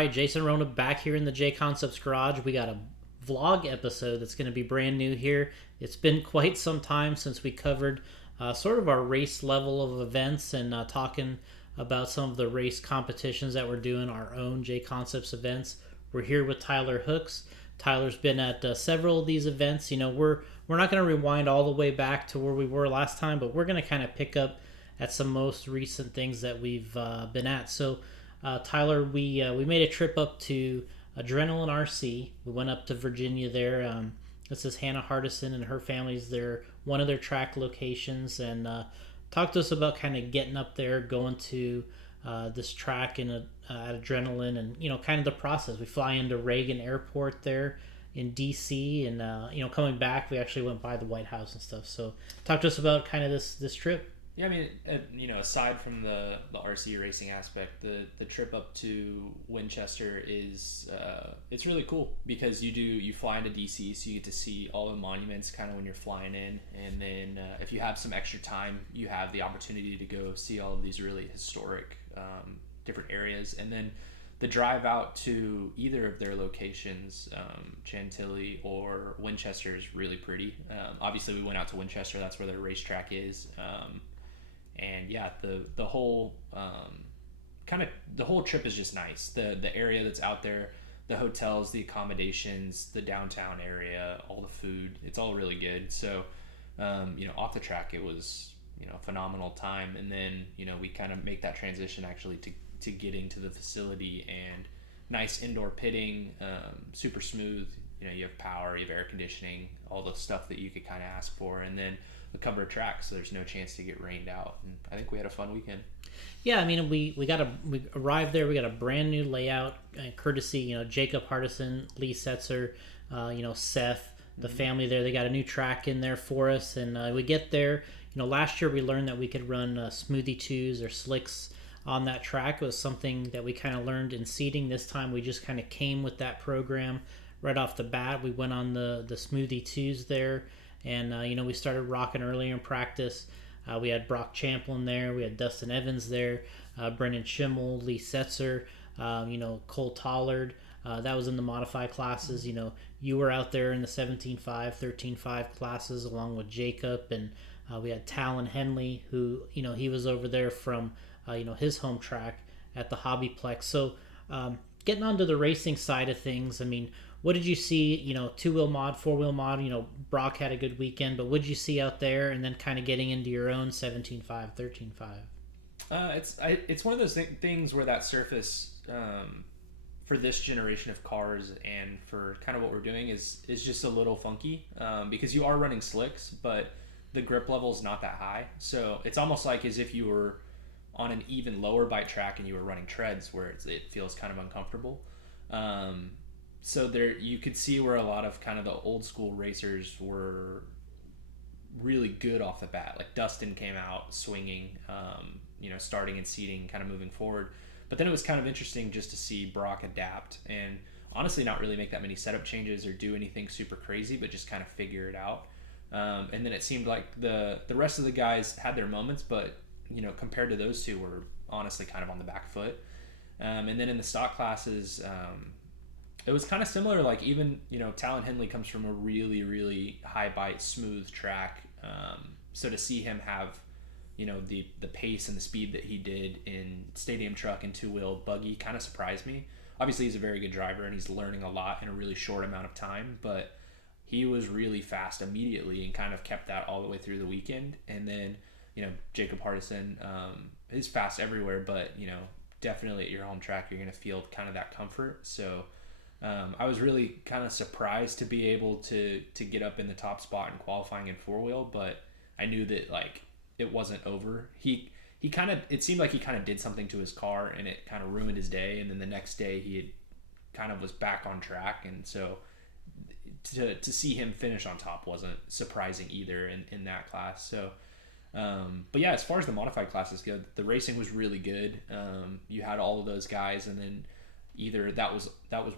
right, Jason Rona back here in the JConcepts garage. We got a vlog episode that's going to be brand new here. It's been quite some time since we covered sort of our race level of events and talking about some of the race competitions that we're doing, our own JConcepts events. We're here with Tyler Hooks. Tyler's been at several of these events. You know, we're not going to rewind all the way back to where we were last time, but we're going to kind of pick up at some most recent things that we've been at. So, Tyler, we made a trip up to Adrenaline RC. We went up to Virginia there. This is Hannah Hardison and her family's there, one of their track locations, and talked to us about kind of getting up there, going to this track at Adrenaline, and kind of the process. We fly into Reagan Airport there in DC, and coming back, we actually went by the White House and stuff. So, talk to us about kind of this trip. Yeah, I mean, aside from the RC racing aspect, the trip up to Winchester is it's really cool because you fly into DC, so you get to see all the monuments kind of when you're flying in, and then if you have some extra time, you have the opportunity to go see all of these really historic different areas, and then the drive out to either of their locations, Chantilly or Winchester, is really pretty. Obviously, we went out to Winchester; that's where their racetrack is. And yeah, the whole the whole trip is just nice. The area that's out there, the hotels, the accommodations, the downtown area, all the food, it's all really good. So off the track it was a phenomenal time, and then we kind of make that transition actually to getting to the facility, and nice indoor pitting, super smooth. You have power, you have air conditioning, all the stuff that you could kind of ask for, and then a covered track, so there's no chance to get rained out. And I think we had a fun weekend. Yeah, I mean, we arrived there. We got a brand new layout, courtesy Jacob Hardison, Lee Setzer, Seth, the family there. They got a new track in there for us, and we get there. Last year we learned that we could run smoothie twos or slicks on that track. It was something that we kind of learned in seating. This time we just kind of came with that program right off the bat. We went on the smoothie twos there. And, we started rocking earlier in practice. We had Brock Champlin there. We had Dustin Evans there. Brendan Schimmel, Lee Setzer, Cole Tollard. That was in the modified classes. You were out there in the 17.5, 13.5 classes along with Jacob. And we had Talon Henley, who, he was over there from, his home track at the Hobbyplex. So getting onto the racing side of things, I mean, what did you see, two-wheel mod, four-wheel mod? Brock had a good weekend, but what did you see out there, and then kind of getting into your own 17.5, 13.5? It's one of those things where that surface, for this generation of cars and for kind of what we're doing is just a little funky, because you are running slicks, but the grip level is not that high. So it's almost like as if you were on an even lower bike track and you were running treads where it feels kind of uncomfortable. So there, you could see where a lot of kind of the old school racers were really good off the bat. Like Dustin came out swinging, starting and seating, kind of moving forward. But then it was kind of interesting just to see Brock adapt and honestly not really make that many setup changes or do anything super crazy, but just kind of figure it out. And then it seemed like the rest of the guys had their moments, but compared to those two, were honestly kind of on the back foot. And then in the stock classes, it was kind of similar. Like even Talon Henley comes from a really, really high bite, smooth track. So to see him have the pace and the speed that he did in stadium truck and two-wheel buggy kind of surprised me. Obviously he's a very good driver and he's learning a lot in a really short amount of time, but he was really fast immediately and kind of kept that all the way through the weekend. And then Jacob Hardison is fast everywhere, but definitely at your home track you're going to feel kind of that comfort. So I was really kind of surprised to be able to get up in the top spot in qualifying in four-wheel, but I knew that it wasn't over. It seemed like he kind of did something to his car and it kind of ruined his day, and then the next day he had kind of was back on track, and so to see him finish on top wasn't surprising either in that class. So but yeah, as far as the modified classes go, the racing was really good. You had all of those guys, and then either that was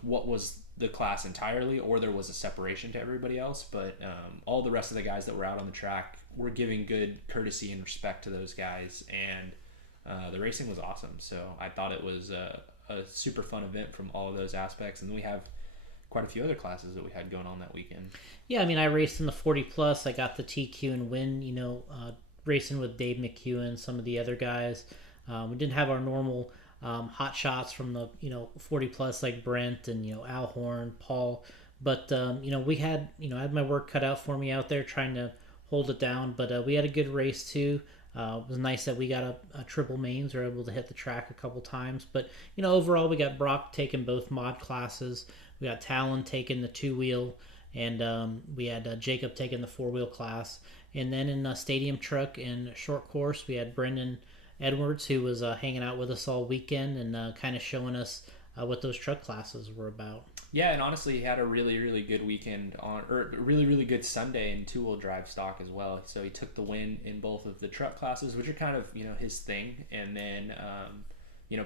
what was the class entirely, or there was a separation to everybody else. But all the rest of the guys that were out on the track were giving good courtesy and respect to those guys, and the racing was awesome. So I thought it was a a super fun event from all of those aspects. And then we have quite a few other classes that we had going on that weekend. Yeah, I mean, I raced in the 40 plus. I got the TQ and win. Racing with Dave McEwen, some of the other guys. We didn't have our normal hot shots from the 40 plus like Brent and Al Horn, Paul, but we had I had my work cut out for me out there trying to hold it down. But we had a good race too. It was nice that we got a triple mains. We were able to hit the track a couple times. But overall, we got Brock taking both mod classes. We got Talon taking the 2-wheel, and we had Jacob taking the 4-wheel class. And then in stadium truck and short course, we had Brendan Edwards, who was hanging out with us all weekend and kind of showing us what those truck classes were about. Yeah, and honestly, he had a really, really good weekend or really, really good Sunday in 2-wheel drive stock as well. So he took the win in both of the truck classes, which are kind of his thing, and then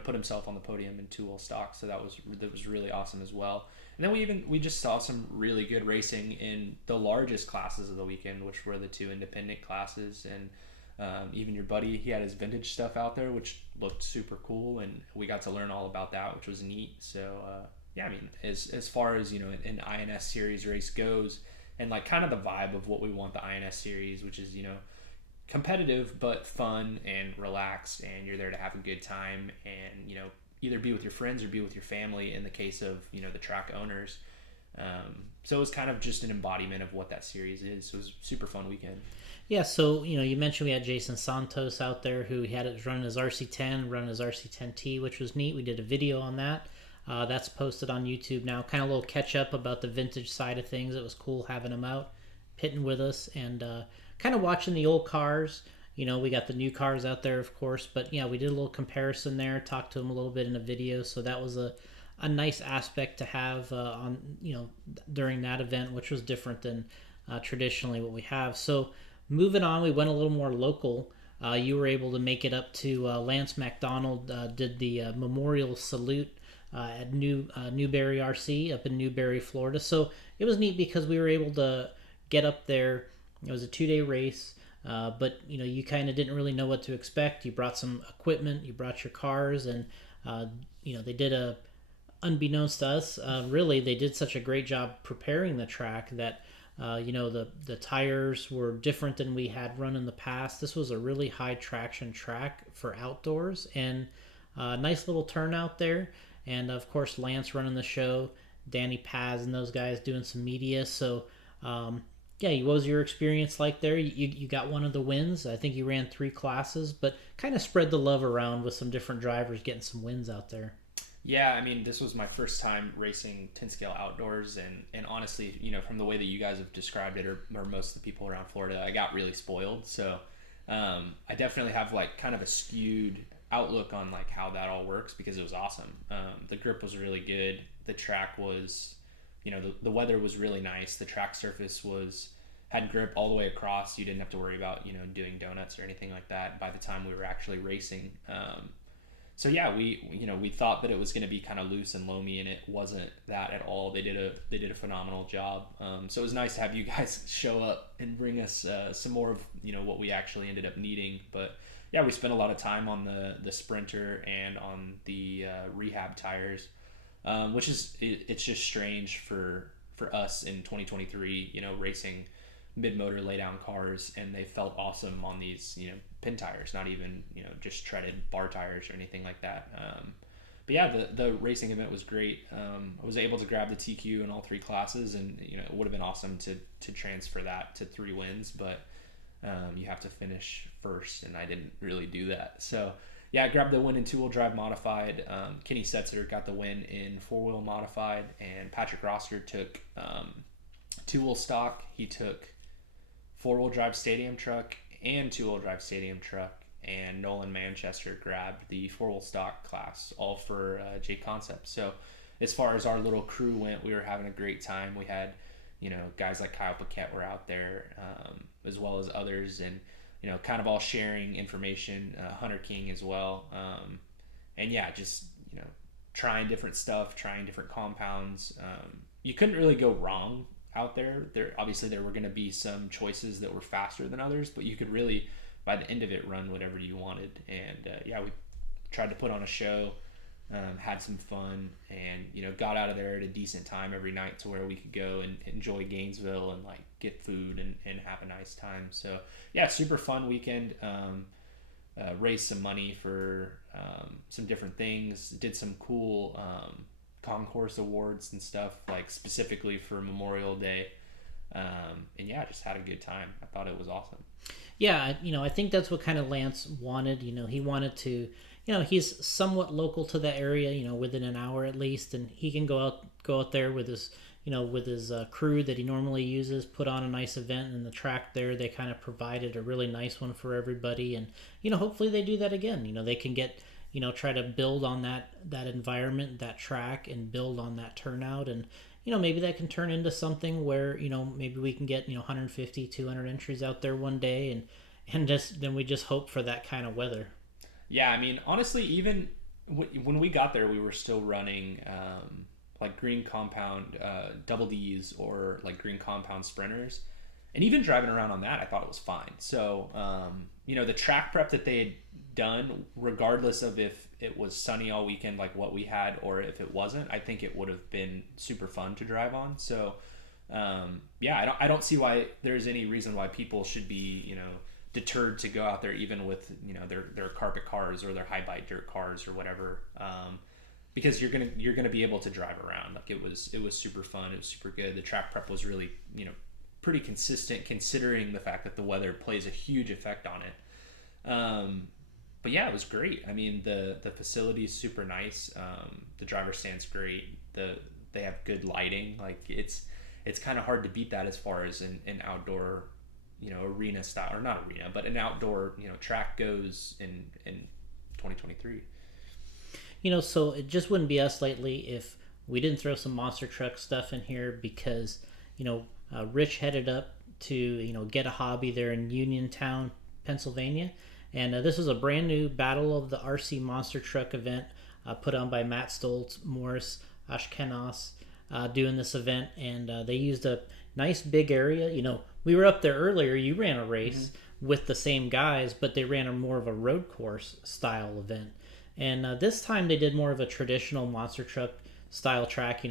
put himself on the podium in 2-wheel stock. So that was really awesome as well. And then we just saw some really good racing in the largest classes of the weekend, which were the 2 independent classes. And even your buddy, he had his vintage stuff out there, which looked super cool, and we got to learn all about that, which was neat. So yeah, I mean, as far as an INS series race goes, and like kind of the vibe of what we want the INS series, which is competitive but fun and relaxed, and you're there to have a good time, and either be with your friends or be with your family in the case of the track owners. So it was kind of just an embodiment of what that series is. So it was a super fun weekend. Yeah, so you mentioned we had Jason Santos out there who had it running his RC10, running his RC10T, which was neat. We did a video on that. That's posted on YouTube now. Kind of a little catch up about the vintage side of things. It was cool having him out, pitting with us, and kind of watching the old cars. We got the new cars out there, of course, but yeah, we did a little comparison there. Talked to him a little bit in a video, so that was a nice aspect to have on during that event, which was different than traditionally what we have. So moving on, we went a little more local. You were able to make it up to Lance MacDonald, did the memorial salute at Newberry RC up in Newberry, Florida. So it was neat because we were able to get up there. It was a 2-day race, but you kind of didn't really know what to expect. You brought some equipment, you brought your cars, and they did unbeknownst to us, really, they did such a great job preparing the track that the tires were different than we had run in the past. This was a really high traction track for outdoors, and nice little turnout there. And of course, Lance running the show, Danny Paz and those guys doing some media. So yeah, what was your experience like there? You got one of the wins. I think you ran 3 classes, but kind of spread the love around with some different drivers getting some wins out there. Yeah, I mean, this was my first time racing 10 scale outdoors, and honestly, from the way that you guys have described it, or most of the people around Florida, I got really spoiled. So I definitely have like kind of a skewed outlook on like how that all works, because it was awesome. The grip was really good. The track was, the weather was really nice. The track surface had grip all the way across. You didn't have to worry about doing donuts or anything like that by the time we were actually racing. So yeah, we thought that it was going to be kind of loose and loamy, and it wasn't that at all. They did a phenomenal job. So it was nice to have you guys show up and bring us some more of what we actually ended up needing. But yeah, we spent a lot of time on the Sprinter and on the rehab tires, which it's just strange for us in 2023, racing mid-motor laydown cars, and they felt awesome on these pin tires, not even just treaded bar tires or anything like that. But yeah, the racing event was great. I was able to grab the TQ in all 3 classes, and it would have been awesome to transfer that to 3 wins, but you have to finish first, and I didn't really do that. So yeah, I grabbed the win in 2-wheel drive modified. Kenny Setzer got the win in 4-wheel modified, and Patrick Rosser took 2-wheel stock. He took 4-wheel drive stadium truck and 2-wheel drive stadium truck, and Nolan Manchester grabbed the 4-wheel stock class, all for JConcepts. So as far as our little crew went, we were having a great time. We had guys like Kyle Paquette were out there, as well as others, and kind of all sharing information. Hunter King as well, and yeah, just trying different stuff, trying different compounds. You couldn't really go wrong out there. Obviously there were going to be some choices that were faster than others, but you could really, by the end of it, run whatever you wanted. And yeah, we tried to put on a show. had some fun, and got out of there at a decent time every night to where we could go and enjoy Gainesville and like get food and have a nice time. So yeah, super fun weekend. Raised some money for some different things. Did some cool concourse awards and stuff, like specifically for Memorial Day. And yeah, just had a good time. I thought it was awesome. Yeah, I think that's what kind of Lance wanted. He wanted to, he's somewhat local to the area, within an hour at least, and he can go out there with his, with his crew that he normally uses, put on a nice event, and the track there, they kind of provided a really nice one for everybody, and hopefully they do that again. They can get, try to build on that environment, that track, and build on that turnout, and maybe that can turn into something where maybe we can get 150, 200 entries out there one day, and just then we just hope for that kind of weather. Yeah, I mean, honestly, even when we got there, we were still running like green compound double D's or like green compound sprinters, and even driving around on that, I thought it was fine. So the track prep that they had done, regardless of if it was sunny all weekend like what we had or if it wasn't, I think it would have been super fun to drive on. So yeah, I don't see why there's any reason why people should be deterred to go out there, even with their carpet cars or their high bite dirt cars or whatever, because you're gonna be able to drive around. Like it was super fun. It was super good. The track prep was really pretty consistent, considering the fact that the weather plays a huge effect on it. But yeah, it was great. I mean, the facility is super nice. The driver stand's great. They have good lighting. Like it's kind of hard to beat that as far as an outdoor arena style, or not arena, but an outdoor track goes in 2023. So it just wouldn't be us lately if we didn't throw some monster truck stuff in here, because Rich headed up to get a hobby there in Uniontown, Pennsylvania, and this was a brand new Battle of the RC Monster Truck event put on by Matt Stoltz, Morris Ashkenaz, doing this event, and they used a nice big area. We were up there earlier. You ran a race with the same guys, but they ran a more of a road course style event. And this time they did more of a traditional monster truck style track,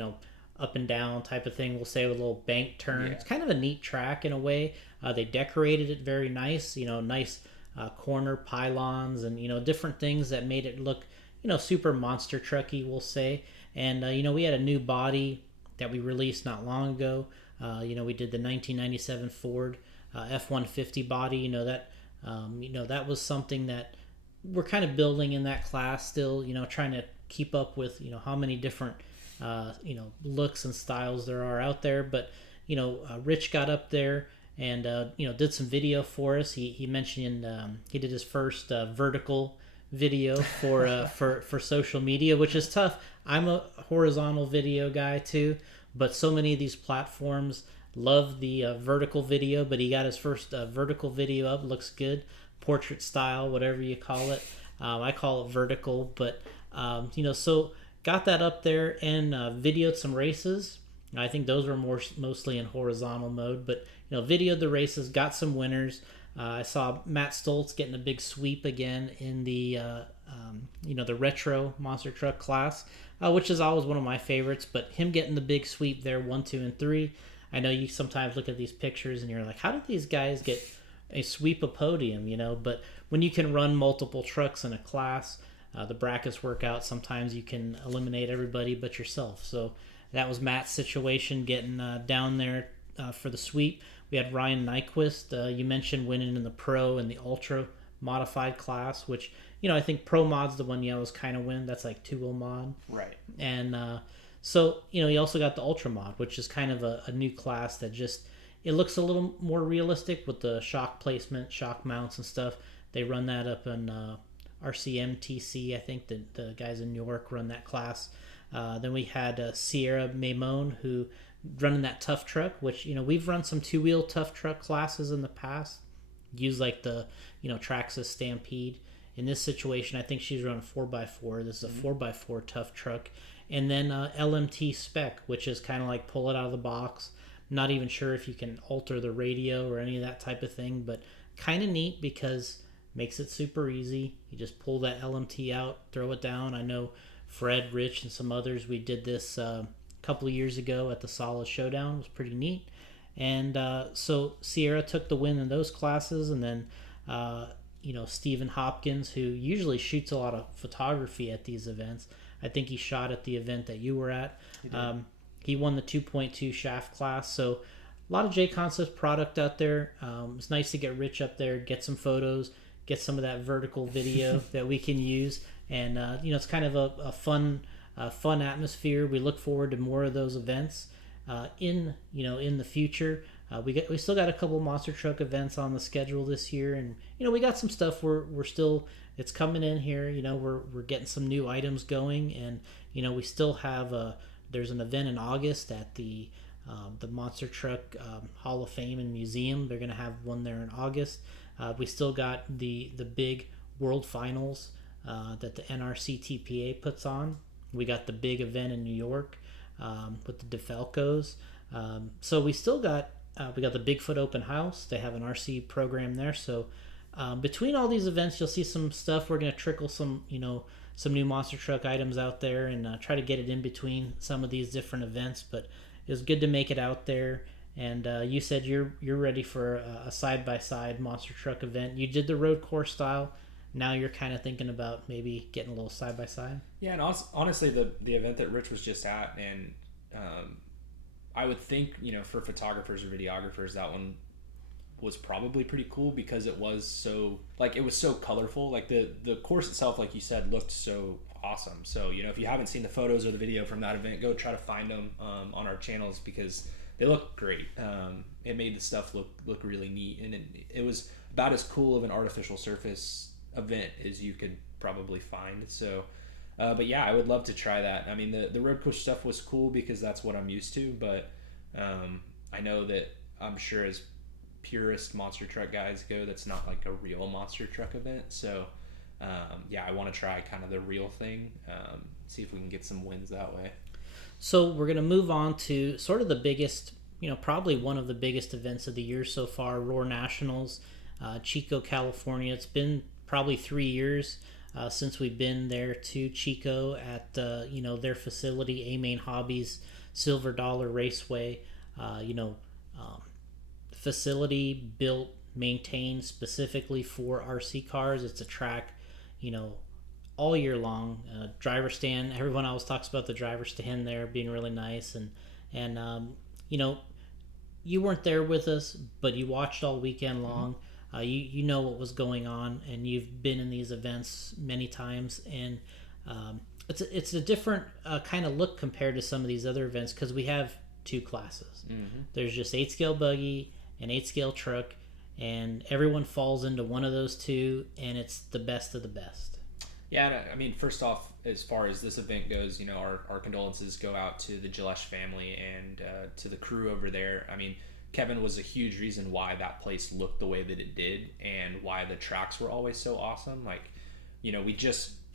up and down type of thing, we'll say, with a little bank turn. Yeah. It's kind of a neat track in a way. They decorated it very nice, nice corner pylons and, different things that made it look, super monster trucky, we'll say. And, we had a new body that we released not long ago. We did the 1997 Ford F-150 body. That was something that we're kind of building in that class still, trying to keep up with, how many different, looks and styles there are out there. But, Rich got up there and, did some video for us. He mentioned he did his first vertical video for social media, which is tough. I'm a horizontal video guy too, but so many of these platforms love the vertical video. But he got his first vertical video up. Looks good, portrait style, whatever you call it. I call it vertical, but so got that up there and videoed some races. I think those were mostly in horizontal mode, but videoed the races, got some winners. I saw Matt Stoltz getting a big sweep again in the the retro monster truck class, which is always one of my favorites. But him getting the big sweep there, 1, 2, and 3. I know you sometimes look at these pictures and you're like, how did these guys get a sweep a podium? But when you can run multiple trucks in a class, the brackets work out. Sometimes you can eliminate everybody but yourself. So that was Matt's situation, getting down there for the sweep. We had Ryan Nyquist, you mentioned, winning in the pro and the ultra modified class, which I think pro mod's the one you always kind of win. That's like 2-wheel mod, right? And so he also got the ultra mod, which is kind of a new class that just, it looks a little more realistic with the shock placement, shock mounts and stuff. They run that up in RCMTC. I think the guys in New York run that class. Then we had Sierra Maimone, who running that tough truck, which we've run some 2-wheel tough truck classes in the past. Use like the Traxxas Stampede. In this situation, I think she's running 4x4. This is a 4x4 tough truck. And then LMT Spec, which is kind of like pull it out of the box. Not even sure if you can alter the radio or any of that type of thing, but kind of neat because makes it super easy. You just pull that LMT out, throw it down. I know Fred, Rich, and some others. We did this a couple of years ago at the Solid Showdown. It was pretty neat. And so Sierra took the win in those classes, and then Stephen Hopkins, who usually shoots a lot of photography at these events. I think he shot at the event that you were at. He won the 2.2 shaft class. So a lot of JConcepts product out there. It's nice to get Rich up there, get some photos, get some of that vertical video that we can use. And it's kind of a fun atmosphere. We look forward to more of those events in the future. We still got a couple monster truck events on the schedule this year, and we got some stuff we're still, it's coming in here. We're getting some new items going, and we still have there's an event in August at the Monster Truck Hall of Fame and Museum. They're gonna have one there in August. We still got the big World Finals that the NRC TPA puts on. We got the big event in New York with the DeFalcos. So we still got we got the Bigfoot Open House. They have an RC program there. So between all these events, you'll see some stuff. We're gonna trickle some new monster truck items out there and try to get it in between some of these different events. But it was good to make it out there. And you said you're ready for a side-by-side monster truck event. You did the road course style. Now you're kind of thinking about maybe getting a little side-by-side. Yeah, and honestly, the event that Rich was just at, and I would think, for photographers or videographers, that one was probably pretty cool because it was so colorful. Like the course itself, like you said, looked so awesome. So if you haven't seen the photos or the video from that event, go try to find them on our channels because they look great. It made the stuff look really neat, and it was about as cool of an artificial surface event as you could probably find. So but yeah, I would love to try that. I mean, the road course stuff was cool because that's what I'm used to, but I know that I'm sure as purist monster truck guys go, that's not like a real monster truck event. So I want to try kind of the real thing, see if we can get some wins that way. So we're going to move on to sort of the biggest, probably one of the biggest events of the year so far, Roar Nationals, Chico, California. It's been probably 3 years since we've been there to Chico at their facility, A-Main Hobbies, Silver Dollar Raceway. Facility built, maintained specifically for RC cars. It's a track, all year long. Driver stand, everyone always talks about the driver stand there being really nice, and you weren't there with us, but you watched all weekend long. You know what was going on, and you've been in these events many times, and it's a different kind of look compared to some of these other events because we have two classes. There's just 8 scale buggy and 8 scale truck, and everyone falls into one of those two, and it's the best of the best. Yeah, I mean, first off, as far as this event goes, our condolences go out to the Gillesh family and to the crew over there. I mean, Kevin was a huge reason why that place looked the way that it did and why the tracks were always so awesome. Like,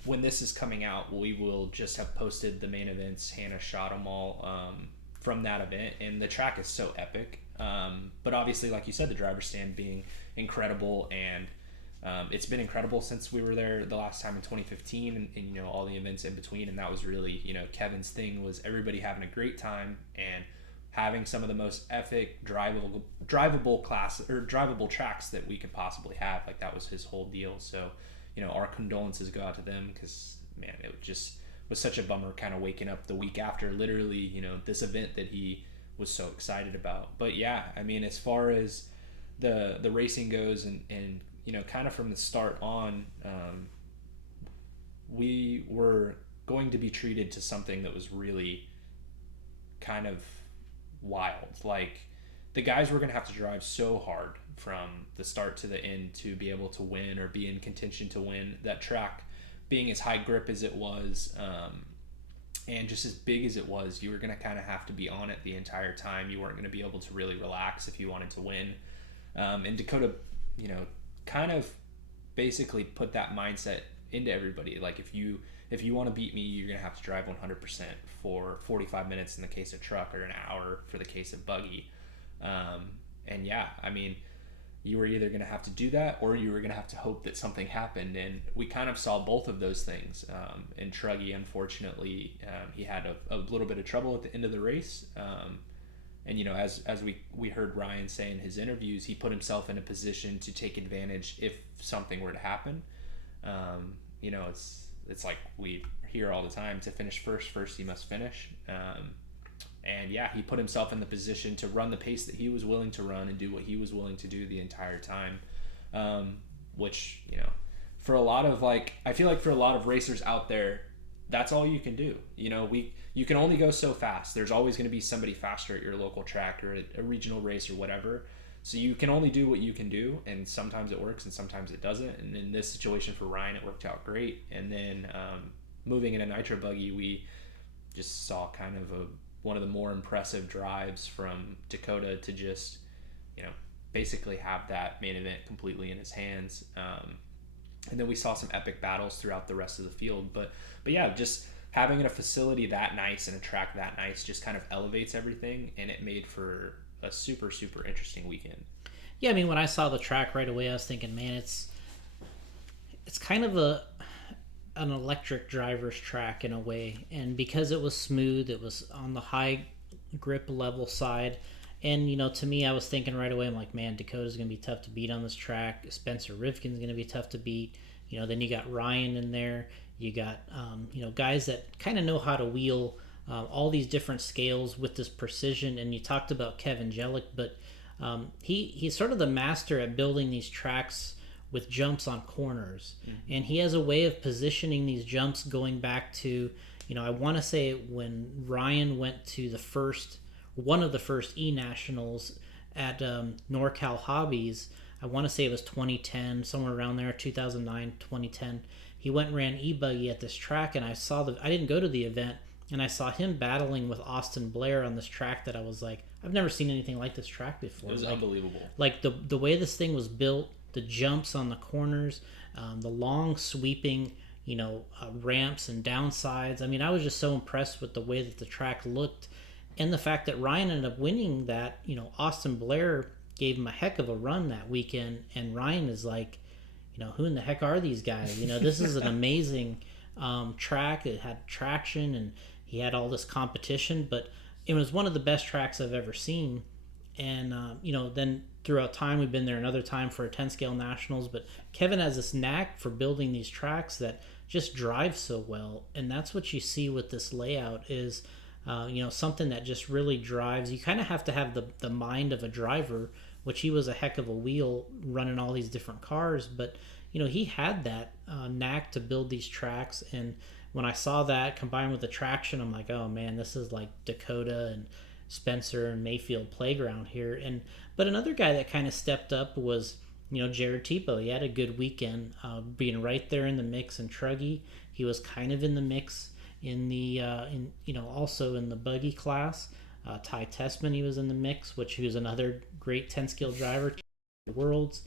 when this is coming out, we will just have posted the main events. Hannah shot them all from that event, and the track is so epic. But obviously, like you said, the driver stand being incredible, and it's been incredible since we were there the last time in 2015, and all the events in between. And that was really, Kevin's thing was everybody having a great time and having some of the most epic drivable class or drivable tracks that we could possibly have. Like, that was his whole deal. So our condolences go out to them because, man, it just was such a bummer kind of waking up the week after literally this event that he was so excited about. But yeah, I mean, as far as the racing goes, and kind of from the start on, we were going to be treated to something that was really kind of wild. Like, the guys were going to have to drive so hard from the start to the end to be able to win or be in contention to win. That track being as high grip as it was, and just as big as it was, you were going to kind of have to be on it the entire time. You weren't going to be able to really relax if you wanted to win. And Dakota, kind of basically put that mindset into everybody. Like, if you want to beat me, you're going to have to drive 100% for 45 minutes in the case of truck, or an hour for the case of buggy. And yeah, I mean, you were either going to have to do that or you were going to have to hope that something happened. And we kind of saw both of those things. And Truggy, unfortunately, he had a little bit of trouble at the end of the race. And, you know, as we heard Ryan say in his interviews, he put himself in a position to take advantage if something were to happen. You know, it's like we hear all the time, to finish first you must finish. And yeah, he put himself in the position to run the pace that he was willing to run and do what he was willing to do the entire time. Which, you know, for a lot of I feel like for a lot of racers out there, that's all you can do. You know, you can only go so fast. There's always going to be somebody faster at your local track or a regional race or whatever. So you can only do what you can do, and sometimes it works and sometimes it doesn't. And in this situation for Ryan, it worked out great. And then moving in a nitro buggy, we just saw kind of one of the more impressive drives from Dakota to just, you know, basically have that main event completely in his hands. And then we saw some epic battles throughout the rest of the field. But yeah, just having a facility that nice and a track that nice just kind of elevates everything, and it made for a super, super interesting weekend. Yeah, I mean, when I saw the track right away, I was thinking, man, it's kind of an electric driver's track in a way. And because it was smooth, it was on the high grip level side. And, you know, to me, I was thinking right away, I'm like, man, Dakota's going to be tough to beat on this track. Spencer Rivkin's going to be tough to beat. You know, then you got Ryan in there. You got, you know, guys that kind of know how to wheel all these different scales with this precision. And you talked about Kevin Jellick, but he's sort of the master at building these tracks with jumps on corners. Mm-hmm. And he has a way of positioning these jumps going back to, you know, I want to say when Ryan went to one of the first E-Nationals at NorCal Hobbies, I want to say it was 2010, somewhere around there, 2009, 2010. He went and ran e-buggy at this track, and I didn't go to the event, and I saw him battling with Austin Blair on this track that I was like, I've never seen anything like this track before. It was unbelievable. Like the way this thing was built, the jumps on the corners, the long sweeping, you know, ramps and downsides. I mean, I was just so impressed with the way that the track looked, and the fact that Ryan ended up winning that. You know, Austin Blair gave him a heck of a run that weekend, and Ryan is like, you know, who in the heck are these guys? You know, this is an amazing track. It had traction, and he had all this competition, but it was one of the best tracks I've ever seen. And, you know, then throughout time, we've been there another time for a 10-scale nationals, but Kevin has this knack for building these tracks that just drive so well. And that's what you see with this layout is, you know, something that just really drives. You kind of have to have the mind of a driver, which he was a heck of a wheel running all these different cars. But, you know, he had that knack to build these tracks. And when I saw that combined with the traction, I'm like, oh man, this is like Dakota and Spencer and Mayfield playground here. But another guy that kind of stepped up was, you know, Jared Tipo. He had a good weekend, being right there in the mix. And Truggy, he was kind of in the mix in the you know, also in the buggy class. Ty Tessman, he was in the mix, which he was another great 10-scale driver, worlds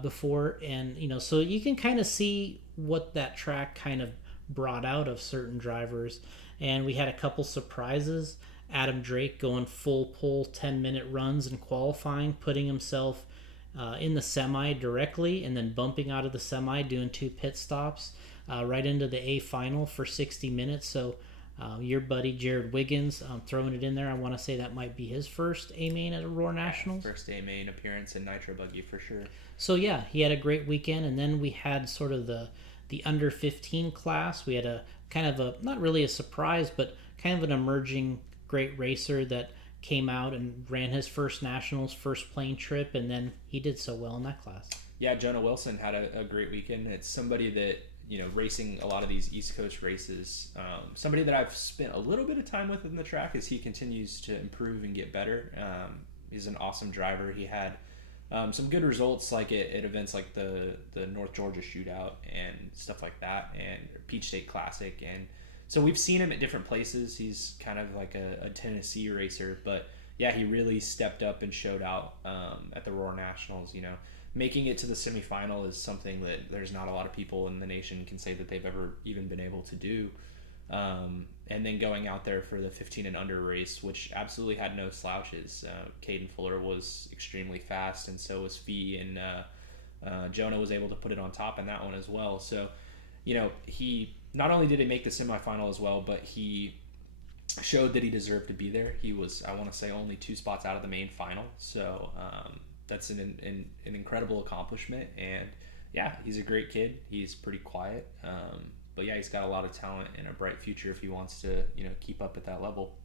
before. And, you know, so you can kind of see what that track kind of brought out of certain drivers. And we had a couple surprises. Adam Drake going full pull 10-minute runs in qualifying, putting himself in the semi directly, and then bumping out of the semi, doing 2 pit stops right into the A final for 60 minutes. So your buddy Jared Wiggins throwing it in there. I want to say that might be his first A-Main at Aurora Nationals. First A-Main appearance in Nitro Buggy for sure. So yeah, he had a great weekend. And then we had sort of the under 15 class. We had a kind of a, not really a surprise, but kind of an emerging great racer that came out and ran his first nationals, first plane trip, and then he did so well in that class. Yeah, Jonah Wilson had a great weekend. It's somebody that, you know, racing a lot of these East Coast races, somebody that I've spent a little bit of time with in the track as he continues to improve and get better. He's an awesome driver. He had some good results like at events like the North Georgia Shootout and stuff like that, and Peach State Classic. And so we've seen him at different places. He's kind of like a Tennessee racer, but yeah, he really stepped up and showed out at the Aurora Nationals. You know, making it to the semifinal is something that there's not a lot of people in the nation can say that they've ever even been able to do. And and then going out there for the 15 and under race, which absolutely had no slouches. Caden Fuller was extremely fast, and so was Fee, and Jonah was able to put it on top in that one as well. So, he not only did he make the semifinal as well, but he showed that he deserved to be there. He was, I want to say, only 2 spots out of the main final. So that's an incredible accomplishment. And yeah, he's a great kid. He's pretty quiet. But yeah, he's got a lot of talent and a bright future if he wants to, keep up at that level.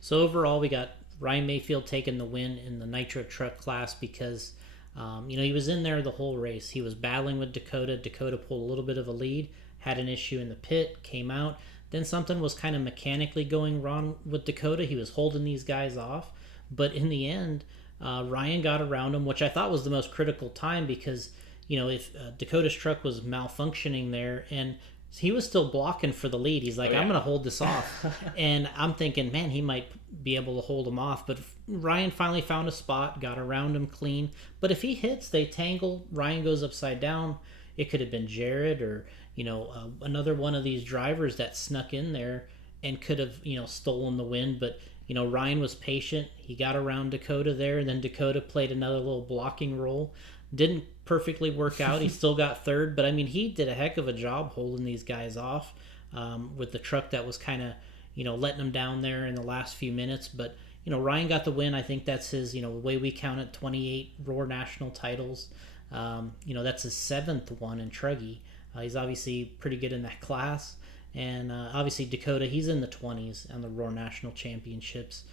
So overall, we got Ryan Mayfield taking the win in the Nitro Truck class because, he was in there the whole race. He was battling with Dakota. Dakota pulled a little bit of a lead, had an issue in the pit, came out. Then something was kind of mechanically going wrong with Dakota. He was holding these guys off. But in the end, Ryan got around him, which I thought was the most critical time because, if Dakota's truck was malfunctioning there and he was still blocking for the lead. He's like, I'm going to hold this off. And I'm thinking, man, he might be able to hold him off. But Ryan finally found a spot, got around him clean. But if he hits, they tangle, Ryan goes upside down. It could have been Jared or, another one of these drivers that snuck in there and could have, stolen the win. But, Ryan was patient. He got around Dakota there. And then Dakota played another little blocking role. Didn't perfectly work out. He still got third. But, he did a heck of a job holding these guys off with the truck that was kind of, letting them down there in the last few minutes. But, Ryan got the win. I think that's his, the way we count it, 28 Roar National titles. That's his 7th one in Truggy. He's obviously pretty good in that class. And obviously Dakota, he's in the 20s on the Roar National Championships.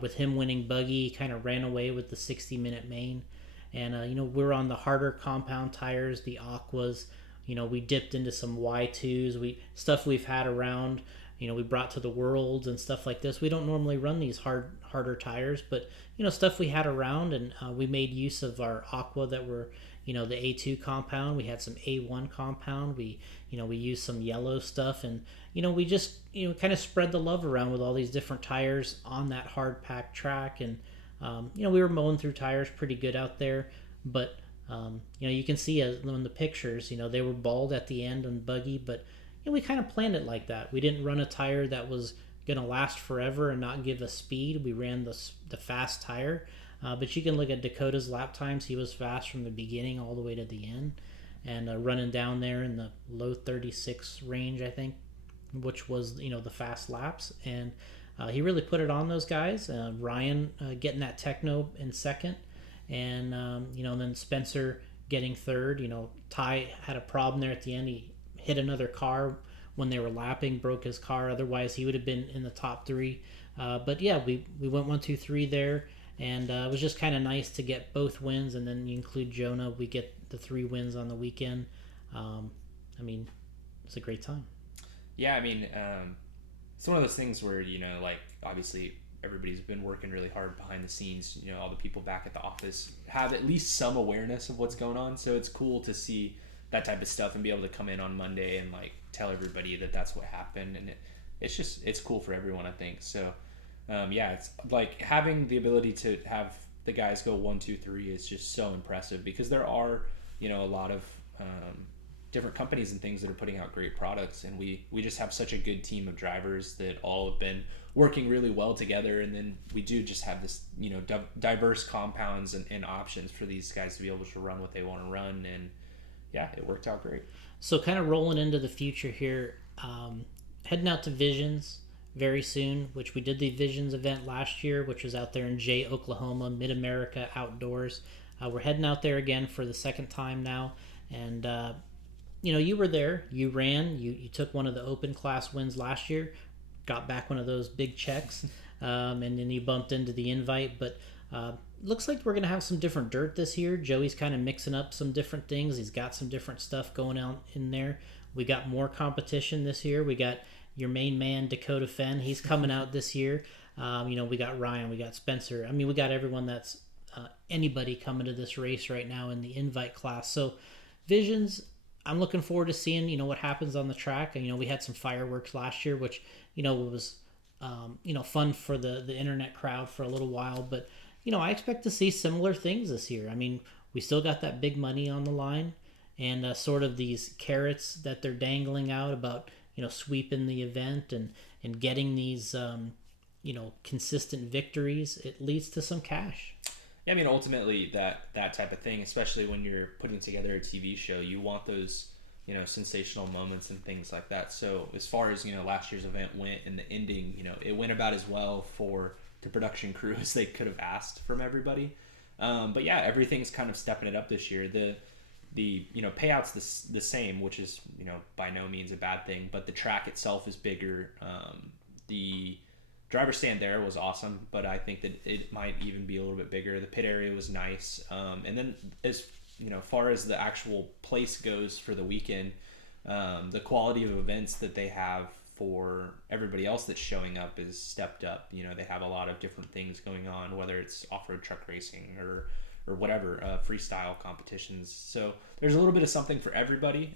With him winning Buggy, he kind of ran away with the 60-minute main. And, we're on the harder compound tires, the Aquas. We dipped into some Y2s, stuff we've had around. We brought to the Worlds and stuff like this. We don't normally run these harder tires, but, stuff we had around. And we made use of our Aqua that were, the A2 compound. We had some A1 compound. We used some yellow stuff. And, we just, kind of spread the love around with all these different tires on that hard packed track. And, we were mowing through tires pretty good out there. But, you can see in the pictures, they were bald at the end on Buggy. But, we kind of planned it like that. We didn't run a tire that was going to last forever and not give us speed. We ran the fast tire. But you can look at Dakota's lap times. He was fast from the beginning all the way to the end. And running down there in the low 36 range, I think, which was, the fast laps. And he really put it on those guys. Ryan getting that techno in second. And, then Spencer getting third. Ty had a problem there at the end. He hit another car when they were lapping, broke his car. Otherwise, he would have been in the top 3. But, yeah, we went 1, 2, 3 there. And it was just kind of nice to get both wins. And then you include Jonah, we get the 3 wins on the weekend. It's a great time. Yeah, it's one of those things where, obviously everybody's been working really hard behind the scenes. All the people back at the office have at least some awareness of what's going on. So it's cool to see that type of stuff and be able to come in on Monday and, tell everybody that that's what happened. And it's cool for everyone, I think. So, it's like having the ability to have the guys go 1, 2, 3 is just so impressive because there are, a lot of different companies and things that are putting out great products, and we just have such a good team of drivers that all have been working really well together. And then we do just have this, diverse compounds and options for these guys to be able to run what they want to run. And yeah, it worked out great. So kind of rolling into the future here, heading out to Visions very soon, which we did the Visions event last year, which was out there in Jay, Oklahoma, Mid-America Outdoors. We're heading out there again for the second time now. And, you were there. You ran. You took one of the open class wins last year, got back one of those big checks, and then you bumped into the invite. But looks like we're going to have some different dirt this year. Joey's kind of mixing up some different things. He's got some different stuff going on in there. We got more competition this year. We got your main man, Dakota Fenn. He's coming out this year. We got Ryan. We got Spencer. We got everyone that's anybody coming to this race right now in the invite class. So Visions, I'm looking forward to seeing, what happens on the track. We had some fireworks last year, which, was, fun for the internet crowd for a little while. But, I expect to see similar things this year. We still got that big money on the line and sort of these carrots that they're dangling out about, sweeping the event and and getting these consistent victories, it leads to some cash. Yeah, I mean, ultimately that type of thing, especially when you're putting together a TV show, you want those sensational moments and things like that. So as far as last year's event went and the ending, it went about as well for the production crew as they could have asked from everybody. But yeah, everything's kind of stepping it up this year. The payout's the same, which is by no means a bad thing, but the track itself is bigger. The driver stand there was awesome, but I think that it might even be a little bit bigger. The pit area was nice, and then as far as the actual place goes for the weekend, the quality of events that they have for everybody else that's showing up is stepped up. They have a lot of different things going on, whether it's off-road truck racing or whatever, freestyle competitions. So there's a little bit of something for everybody.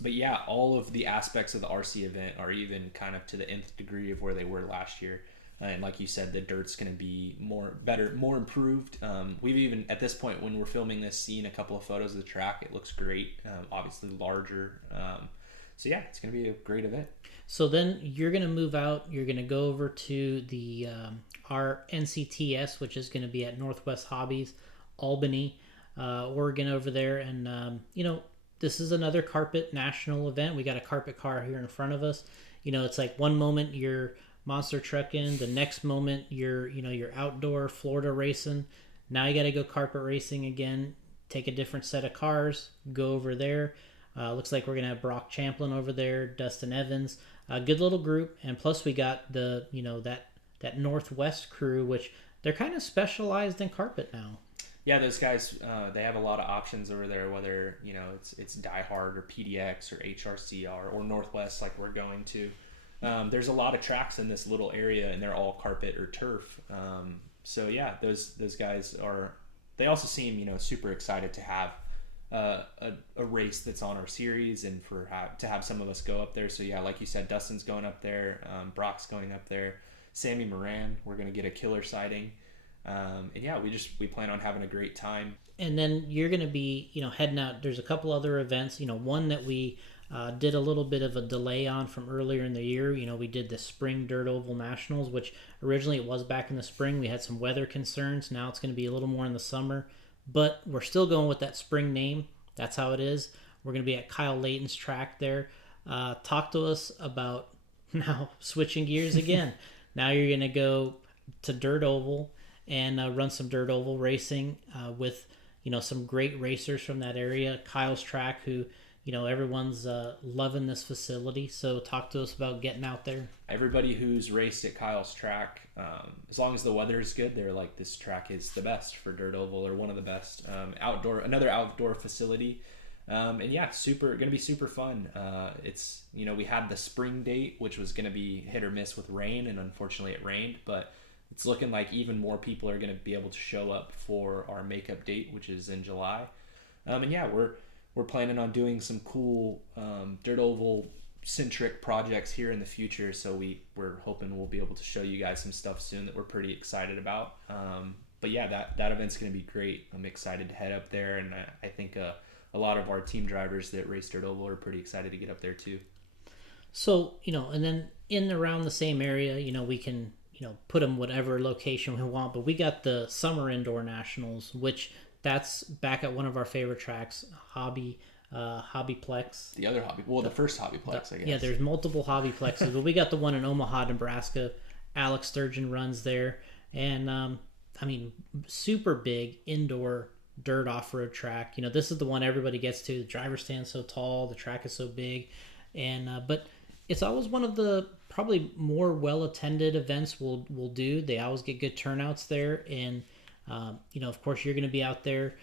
But yeah, all of the aspects of the RC event are even kind of to the nth degree of where they were last year. And like you said, the dirt's going to be better, more improved. We've even, at this point, when we're filming this, seen a couple of photos of the track. It looks great, obviously larger. So yeah, it's going to be a great event. So then you're going to move out. You're going to go over to the our NCTS, which is going to be at Northwest Hobbies, Albany, Oregon over there. And, this is another carpet national event. We got a carpet car here in front of us. It's like one moment you're monster trucking, the next moment you're outdoor Florida racing. Now you got to go carpet racing again, take a different set of cars, go over there. Looks like we're gonna have Brock Champlin over there, Dustin Evans, a good little group, and plus we got the that Northwest crew, which they're kind of specialized in carpet now. Yeah, those guys, they have a lot of options over there, whether it's Die Hard or PDX or HRCR or Northwest, like we're going to. There's a lot of tracks in this little area, and they're all carpet or turf. So yeah, those guys they also seem super excited to have a race that's on our series, and to have some of us go up there. So yeah, like you said, Dustin's going up there, Brock's going up there, Sammy Moran, we're gonna get a killer sighting. And yeah, we plan on having a great time. And then you're going to be, heading out. There's a couple other events, one that we did a little bit of a delay on from earlier in the year. We did the Spring Dirt Oval Nationals, which originally it was back in the spring. We had some weather concerns. Now it's going to be a little more in the summer, but we're still going with that spring name. That's how it is. We're going to be at Kyle Layton's track there. Talk to us about now switching gears again. Now you're going to go to Dirt Oval and run some dirt oval racing with some great racers from that area. Kyle's track, who everyone's loving this facility. So talk to us about getting out there. Everybody who's raced at Kyle's track, as long as the weather is good, they're like, this track is the best for dirt oval, or one of the best. Another outdoor facility. And yeah, gonna be super fun. It's we had the spring date, which was gonna be hit or miss with rain, and unfortunately it rained, but it's looking like even more people are going to be able to show up for our makeup date, which is in July. And yeah, we're planning on doing some cool dirt oval centric projects here in the future. So we're hoping we'll be able to show you guys some stuff soon that we're pretty excited about. But yeah, that event's going to be great. I'm excited to head up there, and I think a lot of our team drivers that race dirt oval are pretty excited to get up there too. So and then in around the same area, we can put them whatever location we want. But we got the Summer Indoor Nationals, which that's back at one of our favorite tracks, Hobbyplex. The other the first Hobbyplex, I guess. Yeah, there's multiple Hobbyplexes, but we got the one in Omaha, Nebraska. Alex Sturgeon runs there, and super big indoor dirt off-road track. This is the one everybody gets to. The driver stand's so tall, the track is so big, and but it's always one of the probably more well-attended events we'll do. They always get good turnouts there, and of course you're going to be out there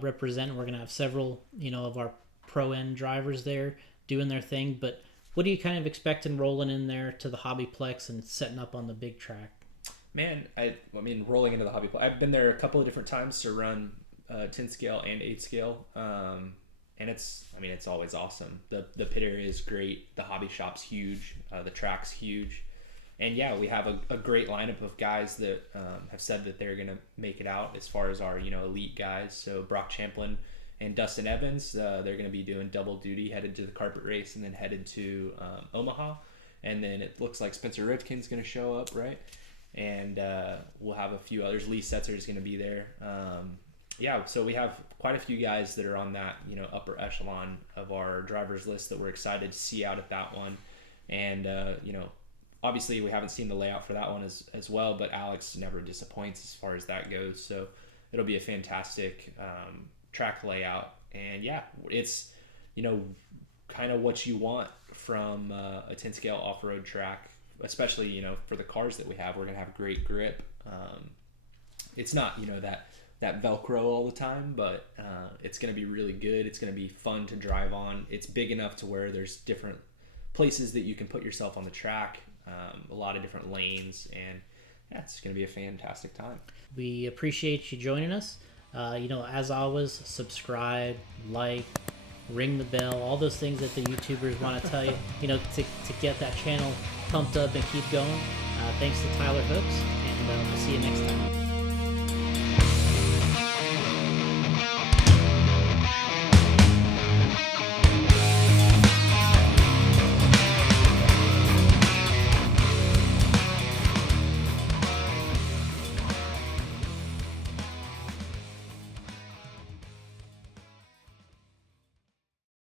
representing. We're going to have several of our pro-end drivers there doing their thing. But what are you kind of expecting rolling in there to the Hobbyplex and setting up on the big track? Man, I mean, rolling into the Hobbyplex, I've been there a couple of different times to run 10 scale and 8 scale. And it's always awesome. The pit area is great. The hobby shop's huge. The track's huge. And yeah, we have a great lineup of guys that have said that they're going to make it out as far as our, elite guys. So Brock Champlin and Dustin Evans, they're going to be doing double duty, headed to the carpet race and then headed to Omaha. and then it looks like Spencer Rifkin's going to show up, right? And we'll have a few others. Lee Setzer is going to be there. Yeah, so we have quite a few guys that are on that, you know, upper echelon of our drivers list that we're excited to see out at that one. And you know, obviously we haven't seen the layout for that one as well, but Alex never disappoints as far as that goes. So it'll be a fantastic track layout. And yeah, it's, you know, kind of what you want from a 10 scale off-road track, especially, you know, for the cars that we have. We're going to have great grip. It's not, you know, that Velcro all the time, but it's going to be really good. It's going to be fun to drive on. It's big enough to where there's different places that you can put yourself on the track, a lot of different lanes, and yeah, it's going to be a fantastic time. We appreciate you joining us. You know, as always, subscribe, like, ring the bell, all those things that the YouTubers want to tell you, you know, to get that channel pumped up and keep going. Thanks to Tyler Hooks, and we'll see you next time.